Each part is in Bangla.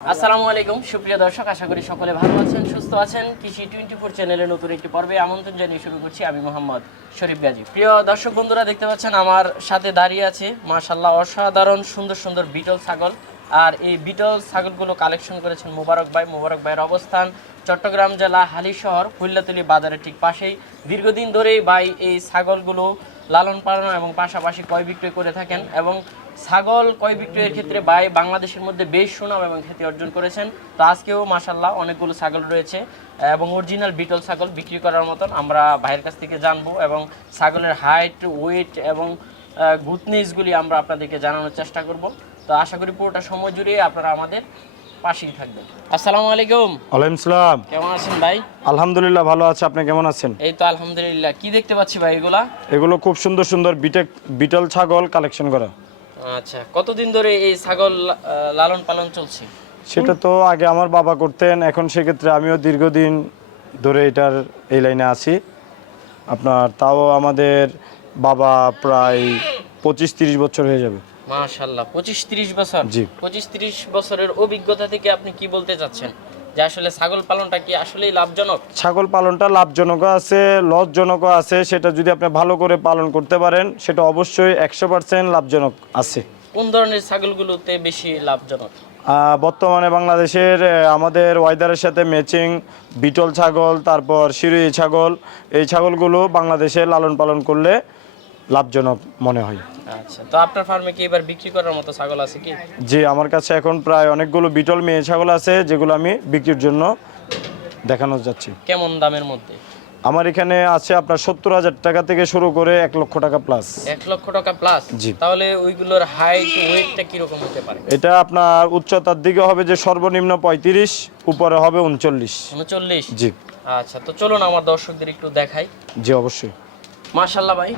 আসসালামু আলাইকুম, সুপ্রিয় দর্শক, আশা করি সকলে ভালো আছেন, সুস্থ আছেন। কৃষি টোয়েন্টি ফোর চ্যানেলে নতুন একটি পর্বে আমন্ত্রণ জানিয়ে শুরু করছি। আমি মোহাম্মদ শরীফ গাজী। প্রিয় দর্শক বন্ধুরা, দেখতে পাচ্ছেন আমার সাথে দাঁড়িয়ে আছে মাশাল্লাহ অসাধারণ সুন্দর সুন্দর বিটল ছাগল। আর এই বিটল ছাগলগুলো কালেকশন করেছেন মোবারক ভাই। মোবারক ভাইয়ের অবস্থান চট্টগ্রাম জেলা হালি শহর ফুল্লাতলি বাজারের ঠিক পাশেই। দীর্ঘদিন ধরেই ভাই এই ছাগলগুলো লালন পালন এবং পাশাপাশি ক্রয় বিক্রয় করে থাকেন এবং ছাগল কয় বিক্রয়ের ক্ষেত্রে ভাই বাংলাদেশের মধ্যে বেশ সুনাম এবং খ্যাতি অর্জন করেছেন। তো আজকেও মাসাল্লাহ অনেকগুলো ছাগল রয়েছে এবং অরিজিনাল বিটল ছাগল বিক্রি করার মতন আমরা ভাইয়ের কাছ থেকে জানব এবং ছাগলের হাইট ওয়েট এবং গুতনিসগুলি আমরা আপনাদেরকে জানানোর চেষ্টা করব। তো আশা করি পুরোটা সময় জুড়ে আপনারা আমাদের পাশেই থাকবেন। আসসালামু আলাইকুম। ওয়ালাইকুম সালাম। কেমন আছেন ভাই? আলহামদুলিল্লাহ ভালো আছে আপনি কেমন আছেন? এই তো আলহামদুলিল্লাহ। কি দেখতে পাচ্ছি ভাই এগুলা? এগুলো খুব সুন্দর সুন্দর বিটেক বিটল ছাগল কালেকশন করা। আচ্ছা কতদিন ধরে এই ছাগল লালন পালন চলছে? সেটা তো আগে আমার বাবা করতেন এখন সেক্ষেত্রে আমিও দীর্ঘদিন ধরে এটার এই লাইনে আছি। আপনার তাও আমাদের বাবা প্রায় পঁচিশ তিরিশ বছর হয়ে যাবে। মাশাল্লাহ পঁচিশ তিরিশ বছর? জি। পঁচিশ তিরিশ বছরের অভিজ্ঞতা থেকে আপনি কি বলতে চাচ্ছেন? যে আসলে ছাগল পালনটা কি আসলেই লাভজনক? ছাগল পালনটা লাভজনকও আছে লসজনকও আছে সেটা যদি আপনি ভালো করে পালন করতে পারেন সেটা অবশ্যই একশো পার্সেন্ট লাভজনক আছে। কোন ধরনের ছাগলগুলোতে বেশি লাভজনক? বর্তমানে বাংলাদেশের আমাদের ওয়েদারের সাথে ম্যাচিং বিটল ছাগল তারপর সিরুই ছাগল এই ছাগলগুলো বাংলাদেশে লালন পালন করলে লাভজনক মনে হয়। আচ্ছা তো আপনার ফার্মে কি এবার বিক্রি করার মতো ছাগল আছে কি? যে আমার কাছে এখন প্রায় অনেকগুলো বিটল মেয়ে ছাগল আছে যেগুলো আমি বিক্রির জন্য দেখানো যাচ্ছি। কেমন দামের মধ্যে? আমার এখানে আছে আপনার সত্তর হাজার টাকা থেকে শুরু করে এক লক্ষ টাকা প্লাস এক লক্ষ টাকা প্লাস জি। তাহলে ওইগুলোর হাইট ওয়েটটা কীরকম হতে পারে? এটা আপনার উচ্চতার দিকে হবে যে সর্বনিম্ন পঁয়ত্রিশ উপরে হবে উনচল্লিশ। উনচল্লিশ? জি। আচ্ছা তো চলুন আমার দর্শকদের একটু দেখাই। জি অবশ্যই। মার্শাল্লাহ ভাই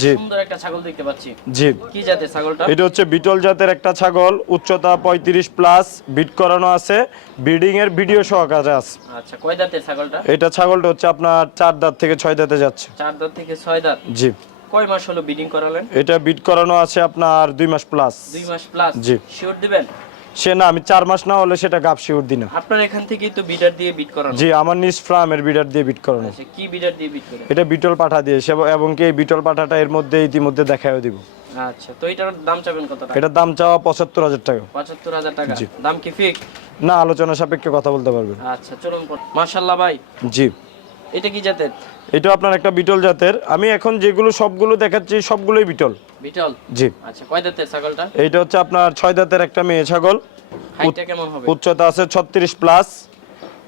জি। সুন্দর একটা ছাগল দেখতে পাচ্ছি। জি। কি জাতের ছাগলটা? এটা হচ্ছে বিটল জাতের একটা ছাগল উচ্চতা পঁয়ত্রিশ প্লাস বিট করানো আছে ব্রিডিং এর ভিডিও সহকারে আছে। আচ্ছা কয় দাঁতের ছাগলটা? এটা ছাগলটা হচ্ছে আপনার চার দাঁত থেকে ছয় দাঁতে যাচ্ছে। চার দাঁত থেকে ছয় দাঁত? জি। কয় মাস হলো বিডিং করালেন? এটা বিট করানো আছে আপনার দুই মাস প্লাস। দুই মাস প্লাস। জি। শিওর দিবেন? সে না আমি চার মাস না হলে সেটা গাপ শিউর দিই না। আপনার এখান থেকেই তো বিডার দিয়ে বিট করানো। জি আমার নিজ ফার্মের বিডার দিয়ে বিট করানো। আচ্ছা কি বিডার দিয়ে বিট করে এটা বিটল পাঠা দিয়ে সে- এবং কি এই বিটল পাঠাটা এর মধ্যে ইতিমধ্যে দেখাও দিব। আচ্ছা তো এটার দাম চাবেন কত টাকা? এটার দাম চাওয়া পঁচাত্তর হাজার টাকা। পঁচাত্তর হাজার টাকা। জি। দাম কি ফিক্স না আলোচনা সাপেক্ষে কথা বলতে পারবেন। আচ্ছা চলুন ভাই। জি। এটা কি জাতের? এটা আপনার একটা বিটল জাতের। আমি এখন যেগুলো সবগুলো দেখাচ্ছি সবগুলোই বিটল। বিটল? জি। আচ্ছা কয় দাঁতের ছাগলটা? এইটা হচ্ছে আপনার ছয় দাঁতের একটা মেয়ে ছাগল। হাইটটা কেমন হবে? উচ্চতা আছে ছত্রিশ প্লাস।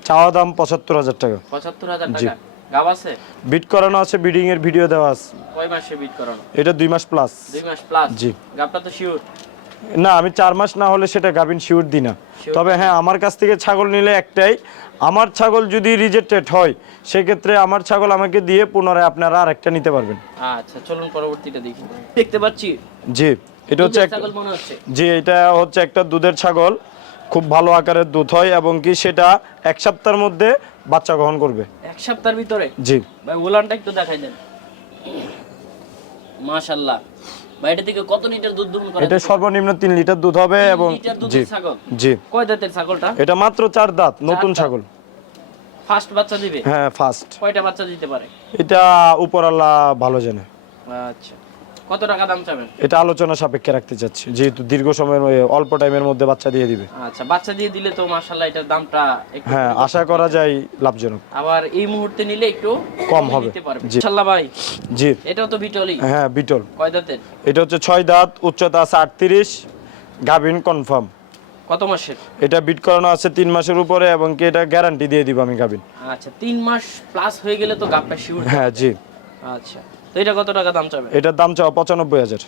চাওয়া দাম পঁচাত্তর হাজার টাকা। পঁচাত্তর হাজার জি। টাকা। গাব আছে? বিট করানো আছে বিডিং এর ভিডিও দেওয়া আছে। কয় মাসে বিট করানো? এটা দুই মাস প্লাস। দুই মাস প্লাস? জি। গাবটা তো শিওর না আমি চার মাস না হলে সেটা গাভিন শিউর দিই না। তবে হ্যাঁ আমার কাছ থেকে ছাগল নিলে একটাই আমার ছাগল যদি রিজেক্টেড হয় সেক্ষেত্রে আমার ছাগল আমাকে দিয়ে পুনরায় আপনারা আরেকটা নিতে পারবেন। আচ্ছা চলুন পরবর্তীটা দেখি। দেখতে পাচ্ছি? জি এটা হচ্ছে ছাগল মনে হচ্ছে। জি এটা হচ্ছে একটা দুধের ছাগল। খুব ভালো আকারের দুধ হয় এবং কি সেটা এক সপ্তাহের মধ্যে বাচ্চা গ্রহণ করবে। এক সপ্তাহের ভিতরে? জি। ভাই উলানটা একটু দেখাই দেন। মাশাল্লাহ ভাই এটা থেকে কত লিটার দুধ দহন করে এটা সর্বনিম্ন তিন লিটার দুধ হবে এবং জি জি। কয় দাঁতের ছাগলটা? এটা মাত্র চার দাঁত নতুন ছাগল। ফার্স্ট বাচ্চা দিবে? হ্যাঁ ফার্স্ট কয়টা বাচ্চা দিতে পারে? এটা উপরাল্লাহ ভালো জানে। আচ্ছা। কত টাকা দাম চাবেন? এটা আলোচনা সাপেক্ষে রাখতে চাচ্ছি যেহেতু দীর্ঘ সময়ের অল্প টাইমের মধ্যে বাচ্চা দিয়ে দিবে। আচ্ছা বাচ্চা দিয়ে দিলে তো মাশাল্লাহ এটার দামটা হ্যাঁ আশা করা যায় লাভজনক। আবার এই মুহূর্তে নিলে একটু কম হবে। মাশাল্লাহ ভাই। জি। এটাও তো বিটলি হ্যাঁ বিটল। কয় দাঁতের? এটা হচ্ছে ছয় দাঁত উচ্চতা আছে আটত্রিশ। গাভিন কনফার্ম। কত মাসের? এটা বিট করানো আছে তিন মাসের উপরে এবং কি এটা গ্যারান্টি দিয়ে দিব আমি গাভিন। আচ্ছা তিন মাস প্লাস হয়ে গেলে তো গাবটা শিওর হ্যাঁ জি। আচ্ছা। তো এটা কত টাকা দাম চাবে? এটার দাম চাওয়া পঁচানব্বই হাজার।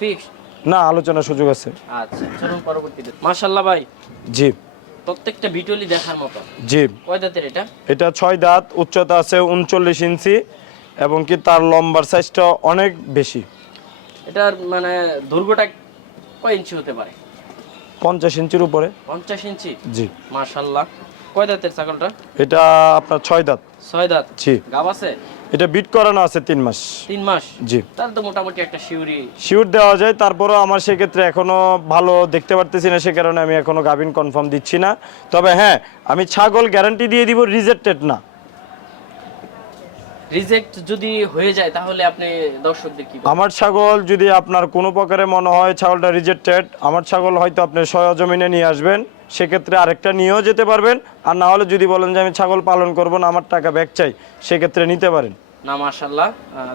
ফিক্স না আলোচনার সুযোগ আছে। আচ্ছা চলুন পরবর্তীতে। মাশাল্লাহ ভাই। জি। প্রত্যেকটা বিটলি দেখার মতো। জি। কয় দাঁতের এটা? এটা ছয় দাঁত উচ্চতা আছে উনচল্লিশ ইঞ্চি এবং কি তার লম্বার সাইজটা অনেক বেশি। এটার মানে দৈর্ঘ্যটা কয় ইঞ্চি হতে পারে? পঞ্চাশ ইঞ্চির উপরে। পঞ্চাশ ইঞ্চি? জি। মাশাল্লাহ কয় দাঁতের ছাগলটা? এটা আপনার ছয় দাঁত। ছয় দাঁত? জি। গাব আছে? এটা বিট করানো আছে তিন মাস। তিন মাস? জি। তার তো মোটামুটি একটা শিউরি শিওর দেওয়া যায় তারপরও আমার সেক্ষেত্রে এখনও ভালো দেখতে পারতেছি না সে কারণে আমি এখনও গাভিন কনফার্ম দিচ্ছি না। তবে হ্যাঁ আমি ছাগল গ্যারান্টি দিয়ে দিব রিজেক্টেড না। রিজেক্ট যদি হয়ে যায় তাহলে আপনি দর্শকদের কি আমার ছাগল যদি আপনার কোনো প্রকারে মনে হয় ছাগলটা রিজেক্টেড আমার ছাগল হয়তো আপনি সয়জমিনে নিয়ে আসবেন। সেক্ষেত্রে আরেকটা নিয়েও যেতে পারবেন। আর না হলে যদি বলেন যে আমি ছাগল পালন করব না আমার টাকা ব্যাক চাই সেক্ষেত্রে নিতে পারেন। না মাশাল্লাহ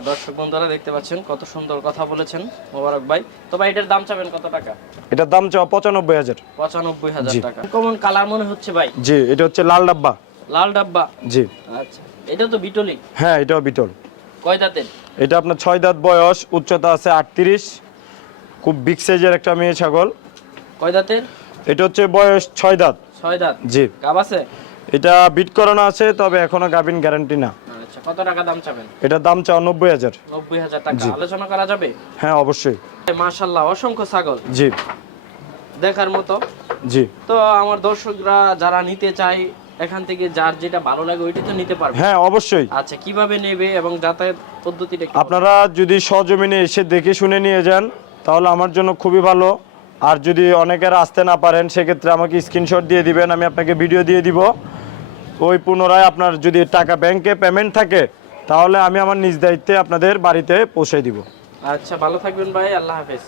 দর্শক বন্ধুরা দেখতে পাচ্ছেন কত সুন্দর কথা বলেছেন মোবারক ভাই। তো ভাই এটার দাম চাবেন কত টাকা? এটার দাম চাওয়া পঁচানব্বই হাজার। পঁচানব্বই হাজার টাকা। কমন কালার মনে হচ্ছে ভাই? জি এটা হচ্ছে লাল ডাব্বা। লাল ডাব্বা? জি। আচ্ছা এটা তো বিটলি। হ্যাঁ এটাও বিটল। কয় দাঁতের? এটা আপনার ছয় দাঁত বয়স উচ্চতা আছে আটত্রিশ। খুব বিগ সাইজের একটা মেয়ে ছাগল। কয় দাঁতের? এটা হচ্ছে বয়স ছয় দাঁত। ছয় দাঁত? জি। গাব আছে? এটা বিট করানো আছে তবে এখনও গাভিন গ্যারান্টি না। আচ্ছা কত টাকা দাম চাবেন? এটার দাম চাওয়া নব্বই হাজার। নব্বই হাজার টাকা। আলোচনা করা যাবে? হ্যাঁ অবশ্যই। মাশাল্লাহ অসংখ্য ছাগল। জি। দেখার মতো। জি। তো আমার দর্শকরা যারা নিতে চায় এখান থেকে যার যেটা ভালো লাগে ওইটা তো নিতে পারবে। হ্যাঁ অবশ্যই। আচ্ছা কীভাবে নেবে এবং যাতায়াত পদ্ধতিটা? আপনারা যদি সজমিনে এসে দেখে শুনে নিয়ে যান তাহলে আমার জন্য খুবই ভালো। আর যদি অনেকের আসতে না পারেন, সেক্ষেত্রে আমাকে স্ক্রিনশট দিয়ে দিবেন, আমি আপনাকে ভিডিও দিয়ে দিব। ওই পুনরায় আপনার যদি টাকা ব্যাংকে পেমেন্ট থাকে, তাহলে আমি আমার নিজ দায়িত্বে আপনাদের বাড়িতে পৌঁছে দিব। আচ্ছা ভালো থাকবেন ভাই, আল্লাহ হাফেজ।